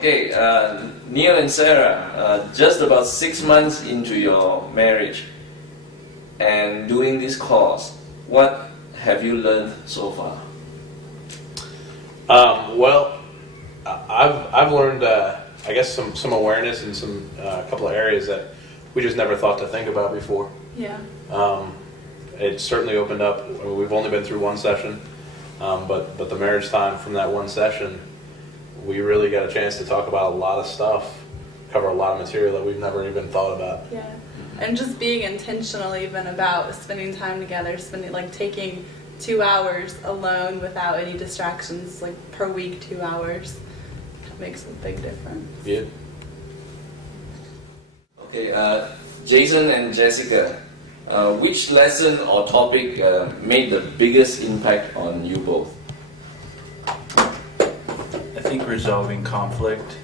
Okay, Neil and Sarah, just about 6 months into your marriage and doing this course, what have you learned so far? Well, I've learned, I guess, some awareness in some couple of areas that we just never thought to think about before. Yeah. It certainly opened up. I mean, we've only been through one session, but the marriage time from that one session, we really got a chance to talk about a lot of stuff, cover a lot of material that we've never even thought about. Yeah. And just being intentional even about spending time together, taking 2 hours alone without any distractions, like per week 2 hours, makes a big difference. Yeah. Okay, Jason and Jessica, which lesson or topic made the biggest impact on you both? I think resolving conflict,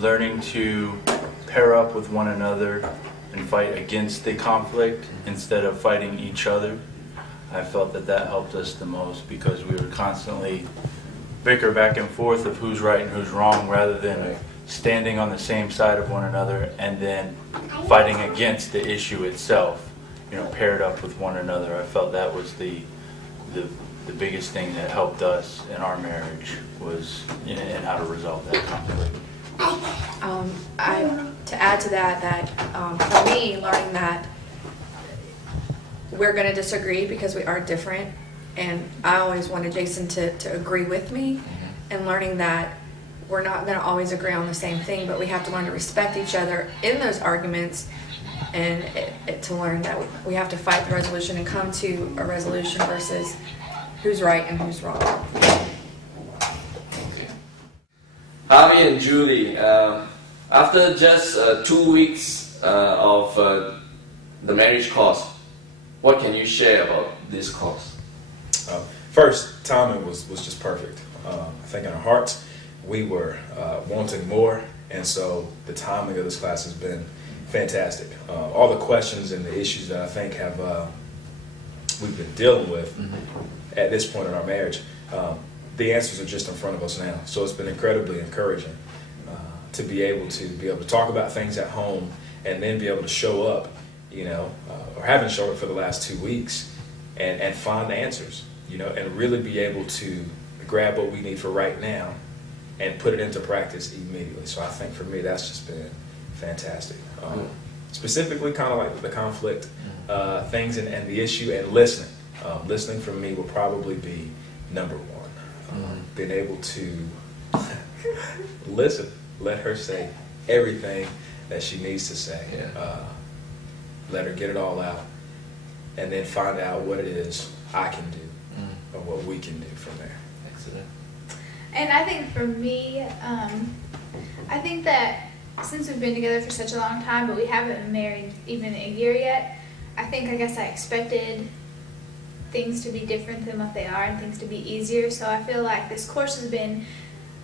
learning to pair up with one another and fight against the conflict instead of fighting each other. I felt that helped us the most because we would constantly bicker back and forth of who's right and who's wrong rather than standing on the same side of one another and then fighting against the issue itself, paired up with one another. I felt that was the biggest thing that helped us in our marriage was in how to resolve that conflict. To add to that for me, learning that we're going to disagree because we are different, and I always wanted Jason to agree with me, and learning that we're not going to always agree on the same thing, but we have to learn to respect each other in those arguments, and to learn that we have to fight the resolution and come to a resolution versus who's right and who's wrong. Harvey and Julie, after just 2 weeks of the marriage course, what can you share about this course? First, timing was just perfect. I think in our hearts we were wanting more, and so the timing of this class has been fantastic. All the questions and the issues that I think we've been dealing with at this point in our marriage, the answers are just in front of us now. So it's been incredibly encouraging to be able to talk about things at home and then be able to show up, or having shown up for the last 2 weeks and find answers, and really be able to grab what we need for right now and put it into practice immediately. So I think for me that's just been fantastic. Specifically kind of like the conflict things and the issue and listening. Listening for me will probably be number one. Being able to listen, let her say everything that she needs to say. Let her get it all out, and then find out what it is I can do or what we can do from there. Excellent. And I think for me, I think that since we've been together for such a long time, but we haven't been married even a year yet, I guess I expected things to be different than what they are and things to be easier. So I feel like this course has been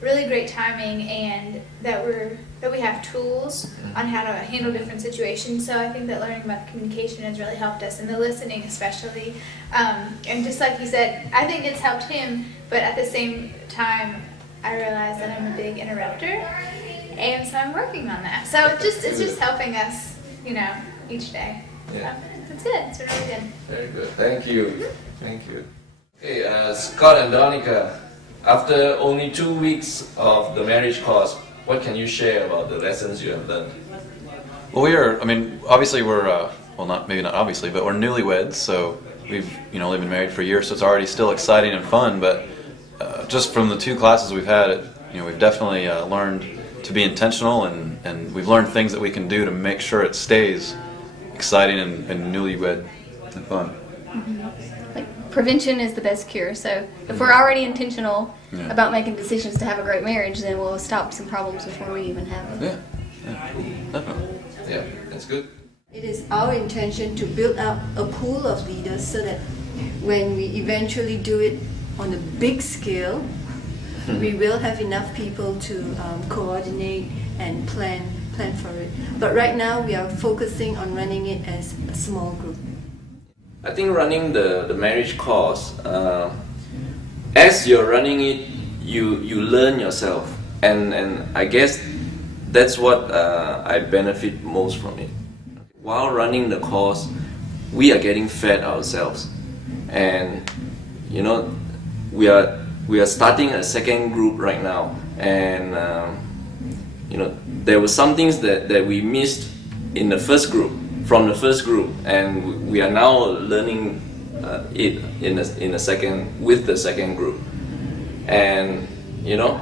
really great timing, and that we have tools on how to handle different situations. So I think that learning about communication has really helped us, and the listening especially. And just like you said, I think it's helped him, but at the same time, I realize that I'm a big interrupter, and so I'm working on that. So it's just helping us, each day. Yeah. So it's good. It's been really good. Very good. Thank you. Thank you. Okay, Scott and Donica, after only 2 weeks of the marriage course, what can you share about the lessons you have learned? Well, obviously we're, maybe not obviously, but we're newlyweds, so we've, only been married for a year, so it's already still exciting and fun, but just from the 2 classes we've had, we've definitely learned to be intentional, and we've learned things that we can do to make sure it stays exciting and newlywed and fun. Prevention is the best cure. So if we're already intentional about making decisions to have a great marriage, then we'll stop some problems before we even have them. Definitely. Yeah, that's good. It is our intention to build up a pool of leaders so that when we eventually do it on a big scale, we will have enough people to coordinate and plan for it. But right now we are focusing on running it as a small group. I think running the marriage course, as you're running it, you learn yourself. and I guess that's what I benefit most from it. While running the course, we are getting fed ourselves, and you know, we are starting a second group right now, and you know, there were some things that we missed in the first group, from the first group, and we are now learning it in the second, with the second group, and you know,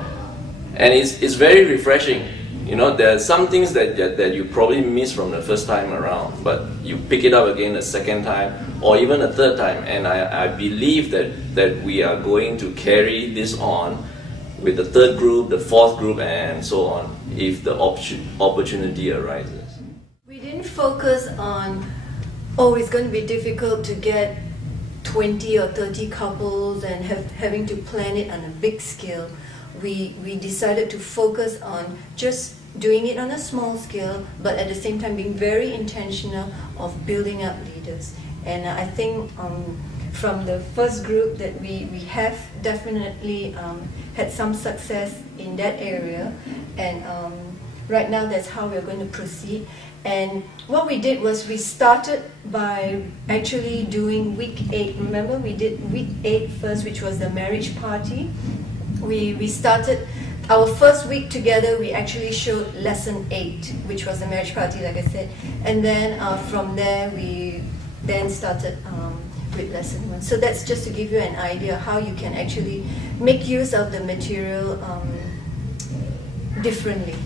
and it's very refreshing. You know, there are some things that you probably missed from the first time around, but you pick it up again the second time or even a third time, and I believe that we are going to carry this on with the third group, the fourth group, and so on, if the opportunity arises. We didn't focus on, oh, it's going to be difficult to get 20 or 30 couples and having to plan it on a big scale. We decided to focus on just doing it on a small scale, but at the same time being very intentional of building up leaders. And I think from the first group that we have definitely had some success in that area, and right now that's how we're going to proceed. And what we did was we started by actually doing week 8. Remember, we did week 8 first, which was the marriage party. We started our first week together. We actually showed lesson 8, which was the marriage party, like I said, and then from there we then started with lesson 1. So that's just to give you an idea how you can actually make use of the material differently.